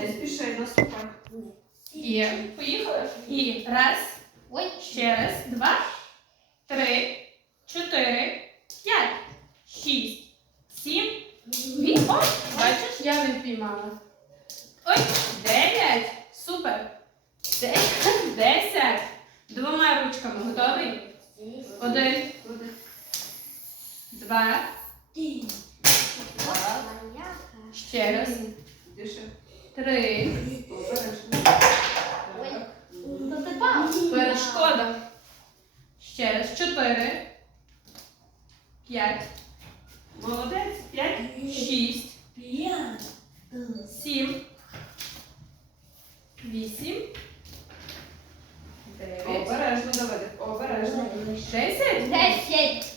Не спіши, наступай. Є. Поїхали. І раз. Ой, Ще раз. Два. Три. Чотири. П'ять. Шість. Сім. Вісім. Бачиш, я не впіймала. Ой, дев'ять. Супер. Десять. Десять. Двома ручками. Готовий? Один. Два. Ще раз. Тише. Три. Та ти пав. Перешкода. Ще раз. Чотири. П'ять. Молодець. П'ять. Шість. П'ять. Сім. Вісім. Дев'ять. Обережно, Давиде. Обережно. Десять. Десять.